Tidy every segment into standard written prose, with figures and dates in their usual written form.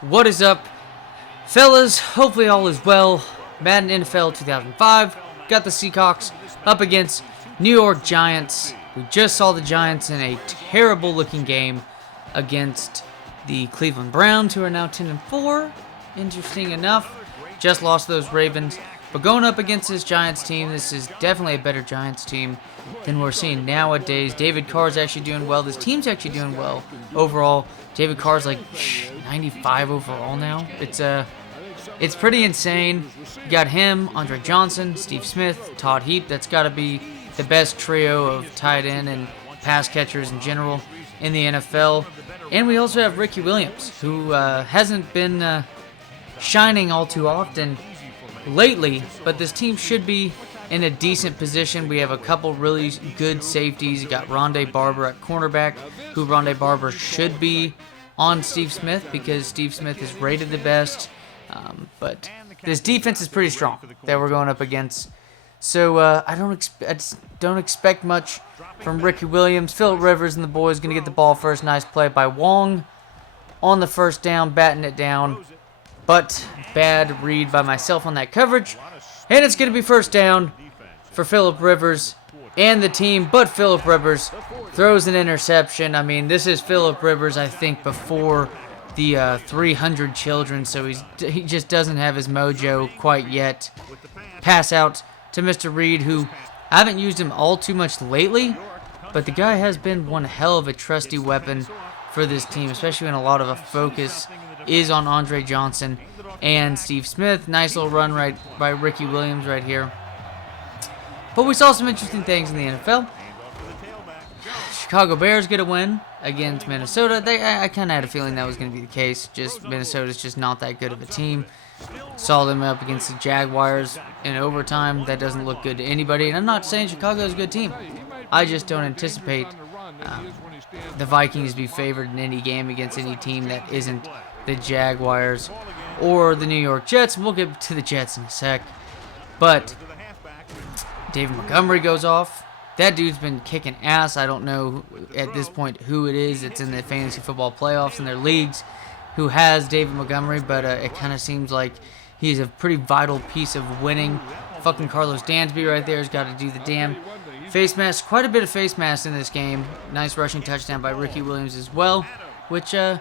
What is up, fellas? Hopefully all is well. Madden NFL 2005 got the Seahawks up against New York Giants. We just saw the Giants in a terrible looking game against the Cleveland Browns, who are now 10-4. Interesting enough, just lost those Ravens. But going up against this Giants team, this is definitely a better Giants team than we're seeing nowadays. David Carr's actually doing well. This team's actually doing well overall. David Carr's like 95 overall now. It's pretty insane. You got him, Andre Johnson, Steve Smith, Todd Heap. That's got to be the best trio of tight end and pass catchers in general in the NFL. And we also have Ricky Williams, who hasn't been shining all too often lately, but this team should be in a decent position. We have a couple really good safeties. You got Rondé Barber at cornerback, who Rondé Barber should be on Steve Smith because Steve Smith is rated the best. But this defense is pretty strong that we're going up against. So I don't expect much from Ricky Williams. Phillip Rivers and the boys going to get the ball first. Nice play by Wong on the first down, batting it down. But bad read by myself on that coverage. And it's going to be first down for Phillip Rivers and the team. But Phillip Rivers throws an interception. I mean, this is Phillip Rivers, I think, before the 300 children. So he just doesn't have his mojo quite yet. Pass out to Mr. Reed, who I haven't used him all too much lately. But the guy has been one hell of a trusty weapon for this team, especially when a lot of a focus is on Andre Johnson and Steve Smith. Nice little run right by Ricky Williams right here. But we saw some interesting things in the NFL. Chicago Bears get a win against Minnesota. I kind of had a feeling that was going to be the case. Just Minnesota's just not that good of a team. Saw them up against the Jaguars in overtime. That doesn't look good to anybody. And I'm not saying Chicago's a good team. I just don't anticipate the Vikings to be favored in any game against any team that isn't the Jaguars or the New York Jets. We'll get to the Jets in a sec. But David Montgomery goes off. That dude's been kicking ass. I don't know at this point who it is. It's in the fantasy football playoffs in their leagues who has David Montgomery, but it kind of seems like he's a pretty vital piece of winning. Fucking Carlos Dansby right there has got to do the damn face mask. Quite a bit of face mask in this game. Nice rushing touchdown by Ricky Williams as well, which I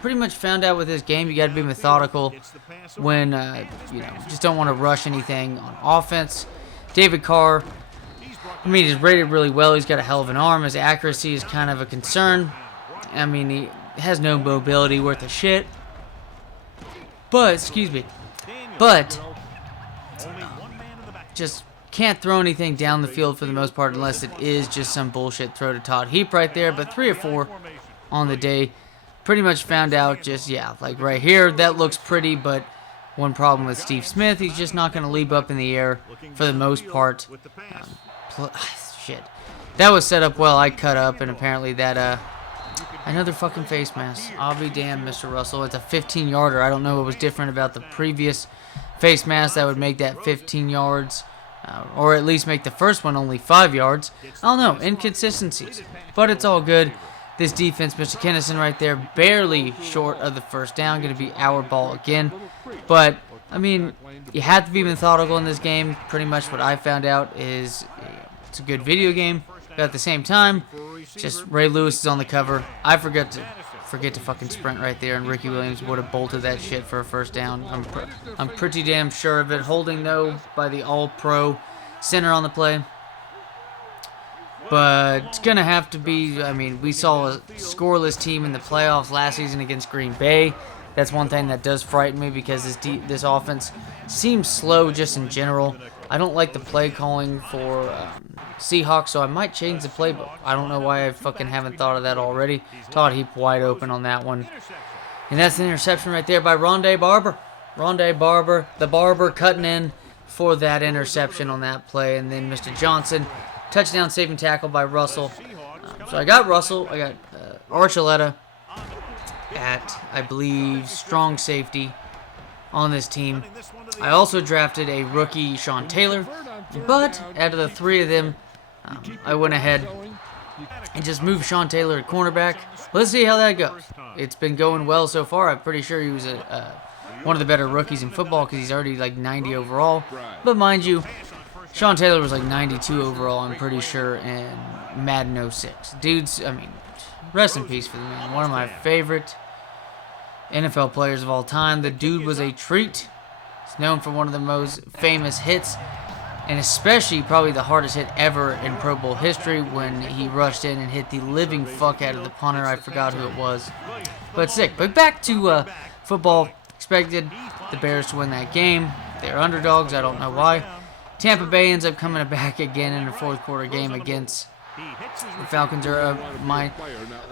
pretty much found out with this game. You got to be methodical when just don't want to rush anything on offense. David Carr, I mean, he's rated really well. He's got a hell of an arm. His accuracy is kind of a concern. I mean, he has no mobility worth a shit. But just can't throw anything down the field for the most part unless it is just some bullshit throw to Todd Heap right there. But 3 or 4 on the day. Pretty much found out just, like right here, that looks pretty, but one problem with Steve Smith, he's just not going to leap up in the air for the most part. Shit. That was set up well. I cut up, and apparently that, another fucking face mask. I'll be damned, Mr. Russell. It's a 15-yarder. I don't know what was different about the previous face mask that would make that 15 yards, or at least make the first one only 5 yards. I don't know. Inconsistencies. But it's all good. This defense, Mr. Kennison right there, barely short of the first down. Going to be our ball again. But, I mean, you have to be methodical in this game. Pretty much what I found out is it's a good video game. But at the same time, just Ray Lewis is on the cover. I forget to fucking sprint right there, and Ricky Williams would have bolted that shit for a first down. I'm pretty damn sure of it. Holding, though, by the all-pro center on the play. But it's going to have to be, I mean, we saw a scoreless team in the playoffs last season against Green Bay. That's one thing that does frighten me because this offense seems slow just in general. I don't like the play calling for Seahawks, so I might change the playbook. I don't know why I fucking haven't thought of that already. Todd Heap wide open on that one. And that's the interception right there by Rondé Barber. Rondé Barber, the Barber cutting in for that interception on that play. And then Mr. Johnson, touchdown saving tackle by Russell. So I got Russell. I got Archuleta at, I believe, strong safety on this team. I also drafted a rookie, Sean Taylor. But out of the 3 of them, I went ahead and just move Sean Taylor at cornerback. Let's see how that goes. It's been going well so far. I'm pretty sure he was one of the better rookies in football because he's already like 90 overall. But mind you, Sean Taylor was like 92 overall, I'm pretty sure, in Madden 06. Dudes, I mean, rest in peace for the man. One of my favorite NFL players of all time. The dude was a treat. He's known for one of the most famous hits, and especially probably the hardest hit ever in Pro Bowl history when he rushed in and hit the living fuck out of the punter. I forgot who it was. But sick. But back to football. Expected the Bears to win that game. They're underdogs. I don't know why. Tampa Bay ends up coming back again in a fourth quarter game against the Falcons. Or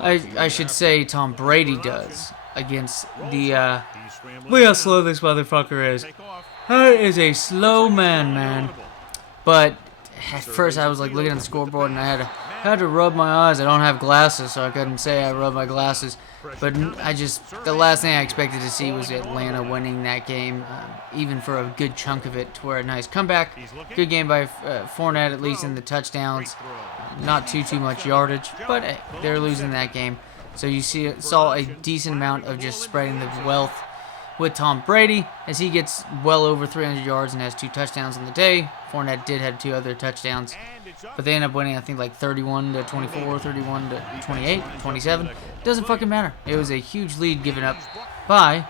I should say Tom Brady does against the. Look how slow this motherfucker is. That is a slow man. But at first I was like looking at the scoreboard and I had to rub my eyes. I don't have glasses, so I couldn't say I rubbed my glasses. But the last thing I expected to see was Atlanta winning that game, even for a good chunk of it, to where a nice comeback. Good game by Fournette, at least in the touchdowns. Not too much yardage, but hey, they're losing that game. So you saw a decent amount of just spreading the wealth with Tom Brady, as he gets well over 300 yards and has 2 touchdowns on the day. Fournette did have 2 other touchdowns, but they end up winning, I think, like 31-24, 31-28, 27. Doesn't fucking matter. It was a huge lead given up by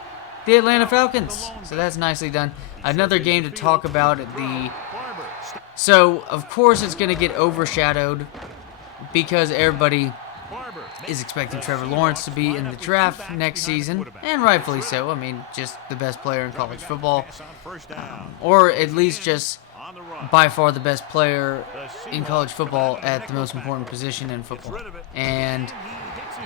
the Atlanta Falcons. So that's nicely done. Another game to talk about So, of course, it's going to get overshadowed because everybody is expecting Trevor Lawrence to be in the draft next season, and rightfully so. I mean, just the best player in college football, or at least just by far the best player in college football at the most important position in football. And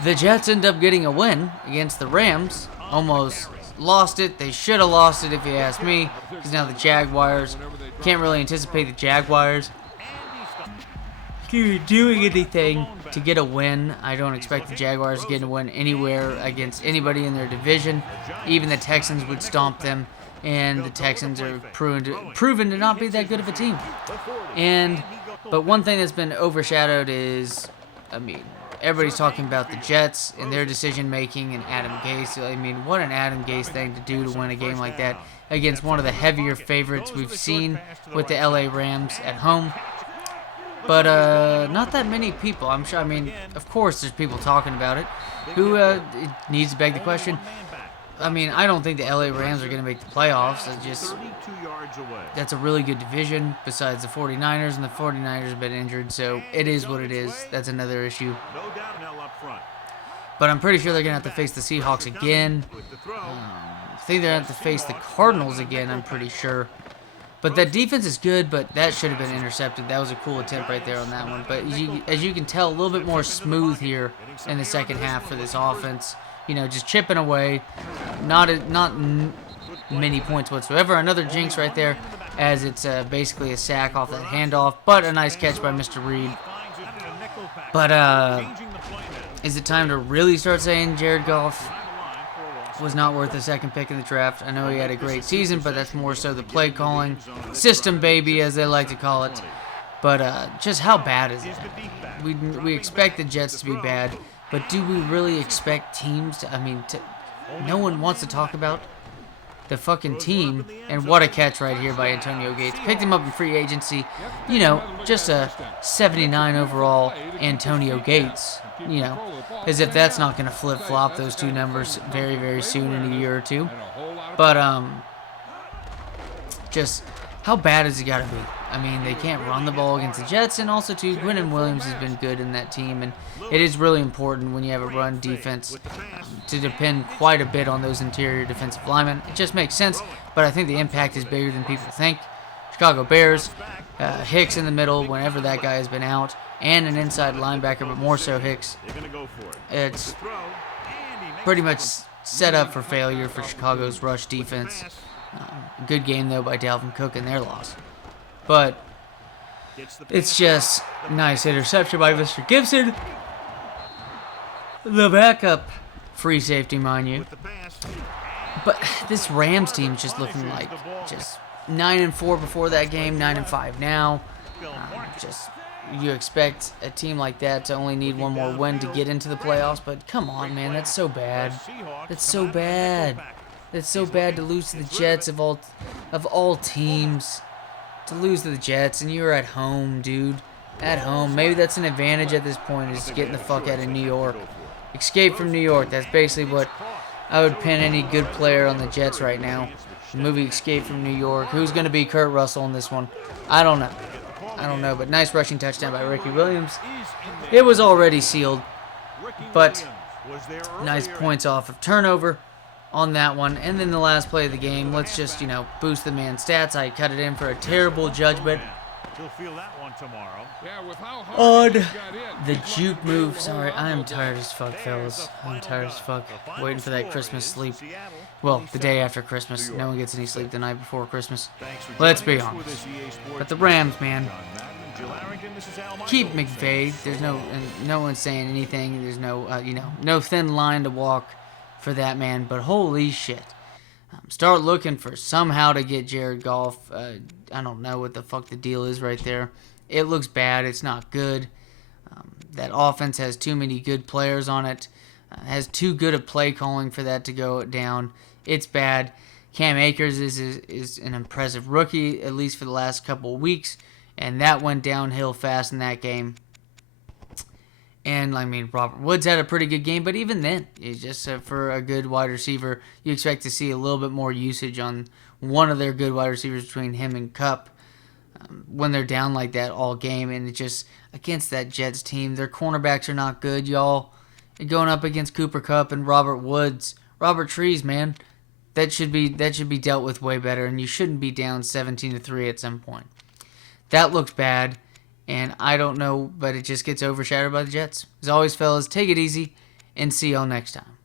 the Jets end up getting a win against the Rams. Almost lost it. They should have lost it if you ask me, because now the Jaguars, can't really anticipate the Jaguars doing anything to get a win. I don't expect the Jaguars to get a win anywhere against anybody in their division. Even the Texans would stomp them, and the Texans are proven to not be that good of a team. But one thing that's been overshadowed is, I mean, everybody's talking about the Jets and their decision making and Adam Gase. I mean, what an Adam Gase thing to do to win a game like that against one of the heavier favorites we've seen with the LA Rams at home. But not that many people. I'm sure. I mean, of course, there's people talking about it. Who it needs to beg the question? I mean, I don't think the LA Rams are going to make the playoffs. That's a really good division. Besides the 49ers, and the 49ers have been injured, so it is what it is. That's another issue. But I'm pretty sure they're going to have to face the Seahawks again. I think they're going to have to face the Cardinals again. I'm pretty sure. But that defense is good, but that should have been intercepted. That was a cool attempt right there on that one. But as you can tell, a little bit more smooth here in the second half for this offense. You know, just chipping away. Not many points whatsoever. Another jinx right there, as it's basically a sack off that handoff. But a nice catch by Mr. Reed. But is it time to really start saying Jared Goff was not worth a second pick in the draft? I know he had a great season, but that's more so the play calling system, baby, as they like to call it. But just how bad is it? We expect the Jets to be bad, but do we really expect teams to? I mean, no one wants to talk about the fucking team. And what a catch right here by Antonio Gates. Picked him up in free agency. You know, just a 79 overall Antonio Gates. You know, as if that's not going to flip-flop those two numbers very, very soon in a year or two. But, just how bad has it got to be? I mean, they can't run the ball against the Jets, and also, too, Gwinnett Williams has been good in that team, and it is really important when you have a run defense to depend quite a bit on those interior defensive linemen. It just makes sense, but I think the impact is bigger than people think. Chicago Bears, Hicks in the middle whenever that guy has been out, and an inside linebacker, but more so Hicks. It's pretty much set up for failure for Chicago's rush defense. Good game, though, by Dalvin Cook in their loss. But it's just nice interception by Mr. Gibson. The backup free safety, mind you. But this Rams team is just looking like just 9-4 before that game, 9-5 now. Just you expect a team like that to only need one more win to get into the playoffs, but come on, man, that's so bad. That's so bad. That's so bad to lose to the Jets of all teams. To lose to the Jets, and you're at home, dude. At home. Maybe that's an advantage at this point, is getting the fuck out of New York. Escape from New York. That's basically what I would pin any good player on the Jets right now. The movie Escape from New York. Who's going to be Kurt Russell in this one? I don't know. I don't know, but nice rushing touchdown by Ricky Williams. It was already sealed, but nice points off of turnover on that one. And then the last play of the game, let's just, boost the man's stats. I cut it in for a terrible judgment on the juke move. Sorry, I am tired as fuck, fellas. I'm tired as fuck. Waiting for that Christmas sleep. Well, the day after Christmas. No one gets any sleep the night before Christmas. Let's be honest. But the Rams, man. Keep McVay. There's no one saying anything. There's no thin line to walk for that man. But holy shit. Start looking for somehow to get Jared Goff. I don't know what the fuck the deal is right there. It looks bad. It's not good. That offense has too many good players on it. Has too good of play calling for that to go down. It's bad. Cam Akers is an impressive rookie, at least for the last couple of weeks. And that went downhill fast in that game. And, Robert Woods had a pretty good game, but even then, it's just for a good wide receiver, you expect to see a little bit more usage on one of their good wide receivers between him and Kupp when they're down like that all game. And it's just, against that Jets team, their cornerbacks are not good, y'all. You're going up against Cooper Kupp and Robert Woods. Robert Trees, man. That should be dealt with way better, and you shouldn't be down 17-3 at some point. That looks bad. And I don't know, but it just gets overshadowed by the Jets. As always, fellas, take it easy, and see y'all next time.